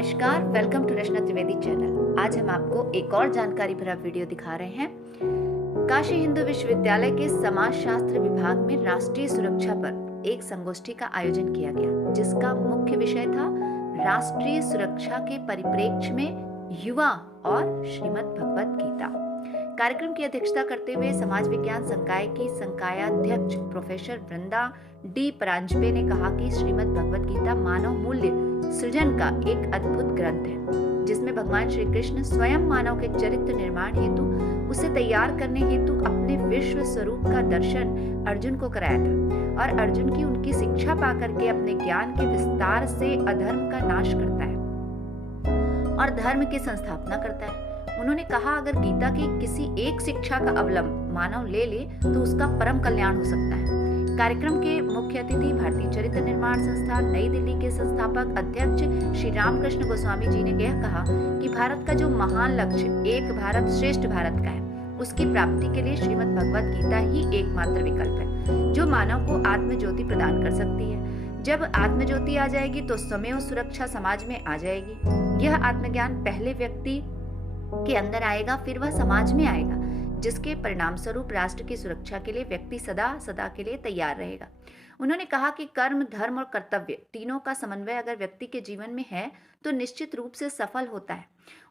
नमस्कार, welcome to Rachna Trivedi channel. आज हम आपको एक और जानकारी भरा वीडियो दिखा रहे हैं। काशी हिंदू विश्वविद्यालय के समाजशास्त्र विभाग में राष्ट्रीय सुरक्षा पर एक संगोष्ठी का आयोजन किया गया, जिसका मुख्य विषय था राष्ट्रीय सुरक्षा के परिप्रेक्ष्य में युवा और श्रीमद् भगवद गीता। कार्यक्रम की अध्यक्षता करते हुए समाज विज्ञान संकाय की संकायाध्यक्ष प्रोफेसर वृंदा डी परांजपे ने कहा कि श्रीमद् भगवद गीता मानव मूल्य सृजन का एक अद्भुत ग्रंथ है, जिसमें भगवान श्री कृष्ण स्वयं मानव के चरित्र निर्माण हेतु उसे तैयार करने हेतु अपने विश्व स्वरूप का दर्शन अर्जुन को कराया था और अर्जुन की उनकी शिक्षा पाकर के अपने ज्ञान के विस्तार से अधर्म का नाश करता है और धर्म की संस्थापना करता है। उन्होंने कहा, अगर गीता की किसी एक शिक्षा का अवलंब मानव ले तो उसका परम कल्याण हो सकता है। कार्यक्रम के मुख्य अतिथि भारतीय चरित्र निर्माण संस्थान नई दिल्ली के संस्थापक अध्यक्ष श्री रामकृष्ण गोस्वामी जी ने यह कहा कि भारत का जो महान लक्ष्य एक भारत श्रेष्ठ भारत का है, उसकी प्राप्ति के लिए श्रीमद् भगवद गीता ही एकमात्र विकल्प है, जो मानव को आत्मज्योति प्रदान कर सकती है। जब आत्मज्योति आ जाएगी तो स्वयं सुरक्षा समाज में आ जाएगी। यह आत्मज्ञान पहले व्यक्ति के अंदर आएगा, फिर वह समाज में आएगा, जिसके परिणाम स्वरूप राष्ट्र की सुरक्षा के लिए व्यक्ति सदा सदा के लिए तैयार रहेगा। उन्होंने कहा कि कर्म, धर्म और कर्तव्य तीनों का समन्वय अगर व्यक्ति के जीवन में है तो निश्चित रूप से सफल होता है।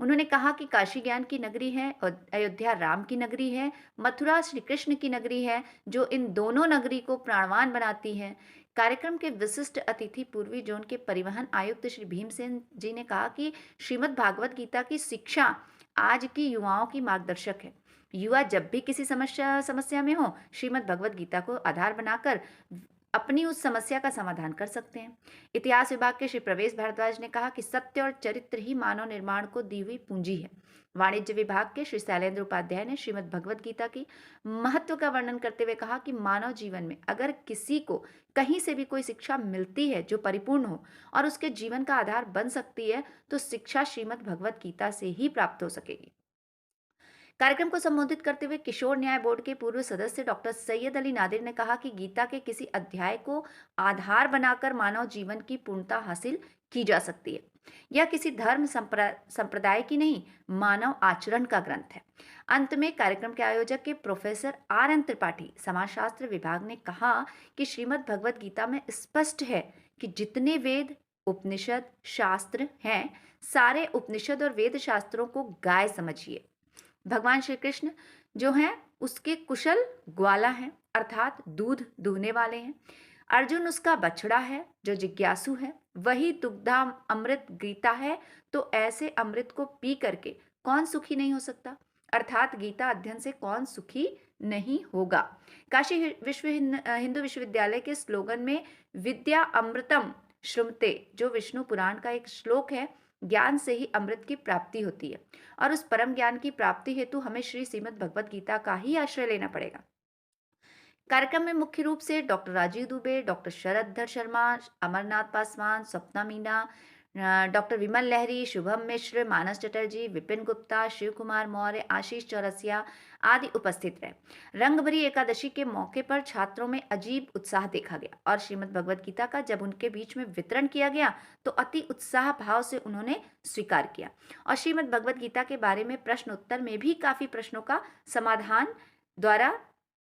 उन्होंने कहा कि काशी ज्ञान की नगरी है, अयोध्या राम की नगरी है, मथुरा श्री कृष्ण की नगरी है, जो इन दोनों नगरी को प्राणवान बनाती है। कार्यक्रम के विशिष्ट अतिथि पूर्वी जोन के परिवहन आयुक्त श्री भीमसेन जी ने कहा कि श्रीमद् भागवत गीता की शिक्षा आज की युवाओं की मार्गदर्शक है। युवा जब भी किसी समस्या में हो, श्रीमद् भगवद गीता को आधार बनाकर अपनी उस समस्या का समाधान कर सकते हैं। इतिहास विभाग के श्री प्रवेश भारद्वाज ने कहा कि सत्य और चरित्र ही मानव निर्माण को दी हुई पूंजी है। वाणिज्य विभाग के श्री शैलेंद्र उपाध्याय ने श्रीमद् भगवद गीता की महत्व का वर्णन करते हुए कहा कि मानव जीवन में अगर किसी को कहीं से भी कोई शिक्षा मिलती है जो परिपूर्ण हो और उसके जीवन का आधार बन सकती है, तो शिक्षा श्रीमद् भगवद गीता से ही प्राप्त हो सकेगी। कार्यक्रम को संबोधित करते हुए किशोर न्याय बोर्ड के पूर्व सदस्य डॉक्टर सैयद अली नादिर ने कहा कि गीता के किसी अध्याय को आधार बनाकर मानव जीवन की पूर्णता हासिल की जा सकती है। यह किसी धर्म संप्रदाय की नहीं, मानव आचरण का ग्रंथ है। अंत में कार्यक्रम के आयोजक के प्रोफेसर RN त्रिपाठी समाजशास्त्र विभाग ने कहा कि श्रीमद् भगवद गीता में स्पष्ट है कि जितने वेद, उपनिषद, शास्त्र हैं, सारे उपनिषद और वेद शास्त्रों को गाय समझिए। भगवान श्री कृष्ण जो हैं उसके कुशल ग्वाला हैं, अर्थात दूध दूहने वाले हैं। अर्जुन उसका बछड़ा है जो जिज्ञासु है। वही दुग्धा अमृत गीता है, तो ऐसे अमृत को पी करके कौन सुखी नहीं हो सकता, अर्थात गीता अध्ययन से कौन सुखी नहीं होगा। काशी हिंदू विश्वविद्यालय के स्लोगन में विद्या अमृतम श्रुमते, जो विष्णु पुराण का एक श्लोक है, ज्ञान से ही अमृत की प्राप्ति होती है और उस परम ज्ञान की प्राप्ति हेतु हमें श्रीमद् भगवद गीता का ही आश्रय लेना पड़ेगा। कार्यक्रम में मुख्य रूप से doctor Rajeev Dubey, doctor Sharaddhar Sharma, Amarnath Paswan, Swapna Meena, doctor Vimal Lahiri, Shubham Mishra, Manas Chatterjee, Vipin Gupta, Shiv Kumar Maurya, Ashish Chaurasia आदि उपस्थित रहे। रंगभरी एकादशी के मौके पर छात्रों में अजीब उत्साह देखा गया और श्रीमद् भगवद गीता का जब उनके बीच में वितरण किया गया तो अति उत्साह भाव से उन्होंने स्वीकार किया और श्रीमद् भगवद गीता के बारे में प्रश्न उत्तर में भी काफी प्रश्नों का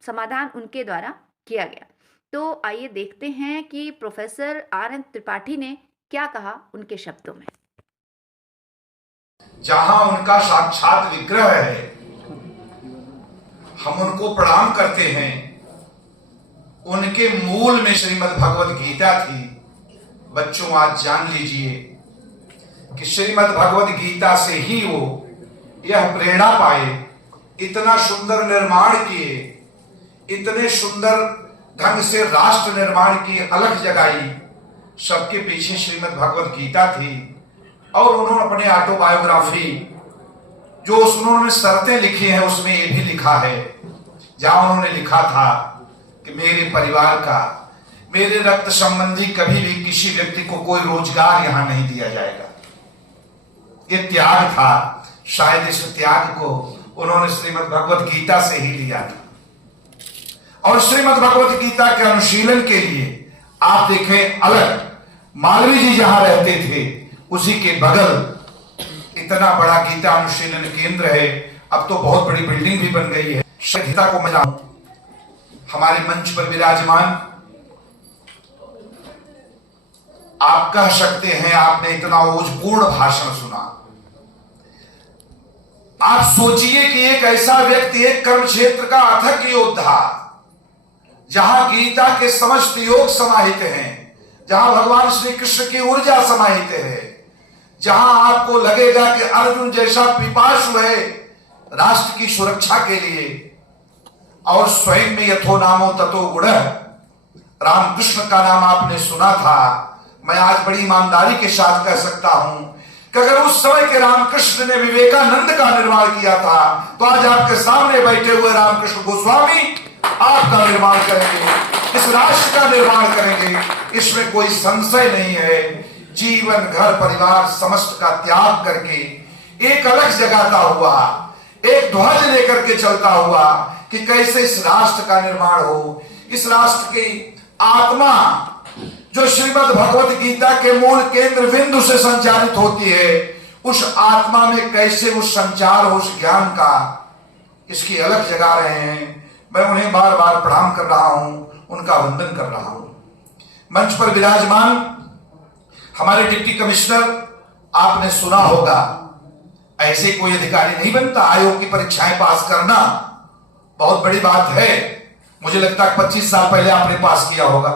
समाधान उनके द्वारा किया गया। तो आइए देखते हैं कि प्रोफेसर RN त्रिपाठी ने क्या कहा उनके शब्दों में। जहां उनका साक्षात विग्रह है, हम उनको प्रणाम करते हैं। उनके मूल में श्रीमद् भगवद गीता थी। बच्चों, आज जान लीजिए कि श्रीमद् भगवद गीता से ही वो यह प्रेरणा पाए, इतना सुंदर निर्माण किए, इतने सुंदर ढंग से राष्ट्र निर्माण की अलख जगाई। सबके पीछे श्रीमद् भगवद गीता थी और उन्होंने अपने ऑटोबायोग्राफी जो उन्होंने शर्तें लिखी हैं उसमें ये भी लिखा है, जहां उन्होंने लिखा था कि मेरे परिवार का, मेरे रक्त संबंधी कभी भी किसी व्यक्ति को कोई रोजगार यहां नहीं दिया जाएगा। ये त्याग था, शायद इस त्याग को उन्होंने श्रीमद् भगवद गीता से ही लिया था। और श्रीमद् भगवद गीता के अनुशीलन के लिए आप देखें, अलग मालवीय जी जहां रहते थे उसी के बगल इतना बड़ा गीता अनुशीलन केंद्र है। अब तो बहुत बड़ी बिल्डिंग भी बन गई है। गीता को मैं हमारे मंच पर विराजमान, आप कह सकते हैं आपने इतना ओजपूर्ण भाषण सुना। आप सोचिए कि एक ऐसा व्यक्ति, एक कर्म क्षेत्र का अथक योद्धा, जहां गीता के समस्त योग समाहित हैं, जहां भगवान श्री कृष्ण की ऊर्जा समाहित है, जहां आपको लगेगा कि अर्जुन जैसा पिपासु है राष्ट्र की सुरक्षा के लिए, और स्वयं में यथो नामो ततो गुण, रामकृष्ण का नाम आपने सुना था। मैं आज बड़ी ईमानदारी के साथ कह सकता हूं कि अगर उस समय के रामकृष्ण ने विवेकानंद का निर्माण किया था, तो आज आपके सामने बैठे हुए रामकृष्ण गोस्वामी आपका निर्माण करेंगे, इस राष्ट्र का निर्माण करेंगे, इसमें कोई संशय नहीं है। जीवन, घर, परिवार समस्त का त्याग करके एक अलग जगाता हुआ, एक ध्वज लेकर के चलता हुआ कि कैसे इस राष्ट्र का निर्माण हो। इस राष्ट्र की आत्मा जो श्रीमद् भगवत गीता के मूल केंद्र बिंदु से संचालित होती है, उस आत्मा में कैसे उस संचार हो उस ज्ञान का, इसकी अलग जगा रहे हैं। मैं उन्हें बार बार प्रणाम कर रहा हूं, उनका वंदन कर रहा हूं। मंच पर विराजमान हमारे डिप्टी कमिश्नर, आपने सुना होगा ऐसे कोई अधिकारी नहीं बनता। आयोग की परीक्षाएं पास करना बहुत बड़ी बात है। मुझे लगता है 25 साल पहले आपने पास किया होगा,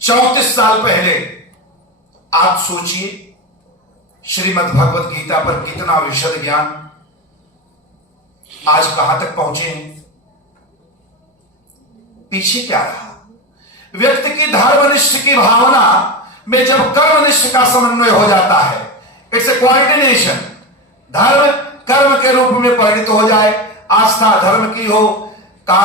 34 साल पहले। आप सोचिए श्रीमद् भगवत गीता पर कितना विशद ज्ञान, आज कहां तक पहुंचे हैं। पीछे क्या रहा? व्यक्ति की धर्मनिष्ठ की भावना में जब कर्मनिष्ठ का समन्वय हो जाता है, इट्स ए कोऑर्डिनेशन, धर्म कर्म के रूप में परिणित हो जाए, आस्था धर्म की हो, का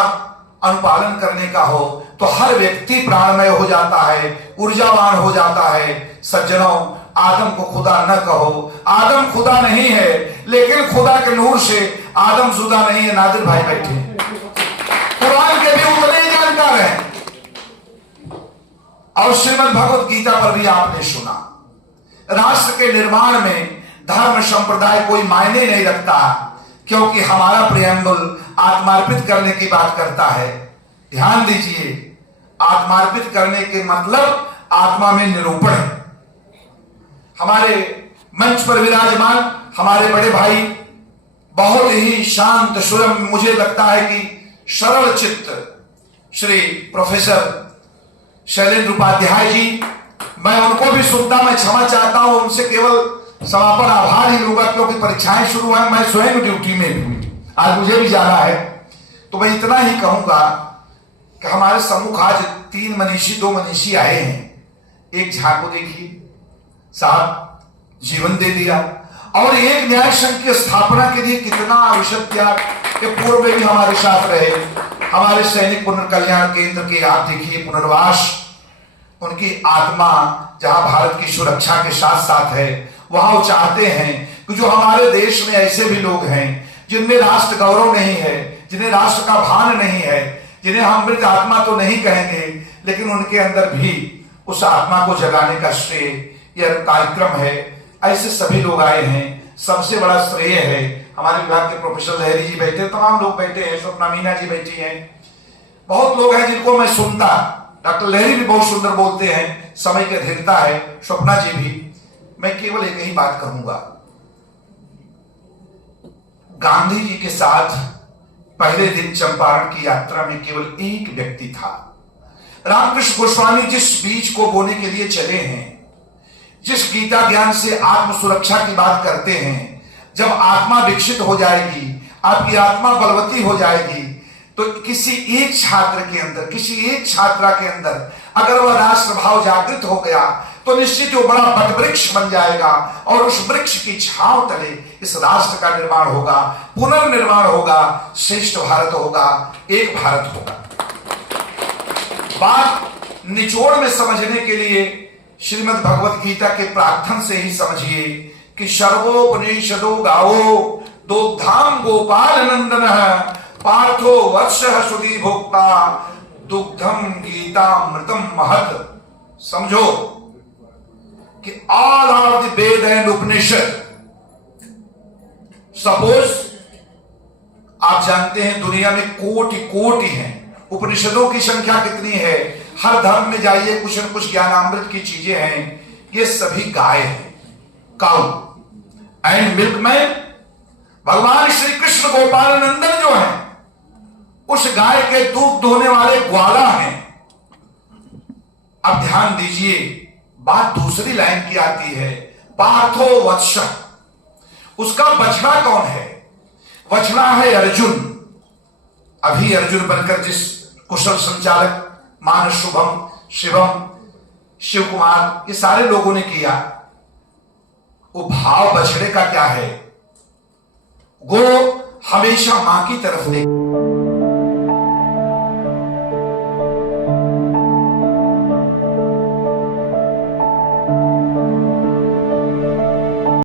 अनुपालन करने का हो, तो हर व्यक्ति प्राणमय हो जाता है, ऊर्जावान हो जाता है। सज्जनों, आदम को खुदा न कहो, आदम खुदा नहीं है, लेकिन खुदा के नूर से आदम जुदा नहीं है। नादिर भाई बैठे, कुरान के भी उतने ही जानकार हैं, और श्रीमद् भगवत गीता पर भी आपने सुना। राष्ट्र के निर्माण में धर्म संप्रदाय कोई मायने नहीं रखता, क्योंकि हमारा प्रियम्बल आत्मार्पित करने की बात करता है। ध्यान दीजिए, आत्मार्पित करने के मतलब आत्मा में निरूपण है। हमारे मंच पर विराजमान हमारे बड़े भाई बहुत ही शांत स्वयं, मुझे लगता है कि सरल चित्त, श्री प्रोफेसर शैलेंद्र उपाध्याय जी, मैं उनको भी सुनता, मैं क्षमा चाहता हूं, उनसे केवल समापन आभार ही लूंगा, क्योंकि परीक्षाएं शुरू हैं, मैं स्वयं ड्यूटी में हूं, आज मुझे भी जाना है। तो मैं इतना ही कहूंगा कि हमारे सम्मुख आज 3 मनीषी, 2 मनीषी आए हैं। एक झा को देखिए, साहब जीवन दे दिया, और एक न्याय संघ की स्थापना के लिए कितना आवश्यक त्याग, के पूर्व में भी हमारे साथ रहे। हमारे सैनिक पुनर्कल्याण केंद्र के आप देखिए पुनर्वास, उनकी आत्मा जहां भारत की सुरक्षा के साथ साथ है, वहां वो चाहते हैं कि जो हमारे देश में ऐसे भी लोग हैं जिनमें राष्ट्र गौरव नहीं है, जिन्हें राष्ट्र का भान नहीं है, जिन्हें हम मृत आत्मा तो नहीं कहेंगे, लेकिन उनके अंदर भी उस आत्मा को जगाने का श्रेय यह कार्यक्रम है। ऐसे सभी लोग आए हैं। सबसे बड़ा श्रेय है हमारे विभाग के प्रोफेसर लहरी जी बैठे, तमाम लोग बैठे हैं, स्वप्ना मीना जी बैठी हैं, बहुत लोग हैं जिनको मैं सुनता। डॉक्टर लहरी भी बहुत सुंदर बोलते हैं, समय की अधिकता है, स्वप्ना जी भी। मैं केवल एक ही बात कहूंगा, गांधी जी के साथ पहले दिन चंपारण की यात्रा में केवल एक व्यक्ति था, रामकृष्ण गोस्वामी। जिस बीज को बोने के लिए चले हैं, जिस गीता ज्ञान से आत्म सुरक्षा की बात करते हैं, जब आत्मा विकसित हो जाएगी, आपकी आत्मा बलवती हो जाएगी, तो किसी एक छात्र के अंदर, किसी एक छात्रा के अंदर अगर वह राष्ट्र भाव जागृत हो गया, तो निश्चित वो बड़ा वट वृक्ष बन जाएगा, और उस वृक्ष की छांव तले इस राष्ट्र का निर्माण होगा, पुनर्निर्माण होगा, श्रेष्ठ भारत होगा, एक भारत होगा। बात निचोड़ में समझने के लिए श्रीमद् भगवत गीता के प्रार्थन से ही समझिए कि सर्वोपनिषदो गावो दुग्धाम गोपाल नंदन पार्थो वत्सः सुधी भोक्ता दुग्धम गीतामृतम महत। समझो, कि all are the Veda and Upanishad, suppose आप जानते हैं दुनिया में कोटि कोटि हैं, उपनिषदों की संख्या कितनी है, हर धर्म में जाइए कुछ न कुछ ज्ञानामृत की चीजें हैं, ये सभी गाय हैं, काउ एंड मिल्कमैन। भगवान श्री कृष्ण गोपाल नंदन जो है उस गाय के दूध दोहने वाले ग्वाला हैं। अब ध्यान दीजिए, बात दूसरी लाइन की आती है, पार्थो वत्स, उसका बछड़ा कौन है? बछड़ा है अर्जुन। अभी अर्जुन बनकर जिस कुशल संचालक मानस शुभम शिवम शिव कुमार ये सारे लोगों ने किया, वो भाव बछड़े का क्या है? गो हमेशा मां की तरफ देख।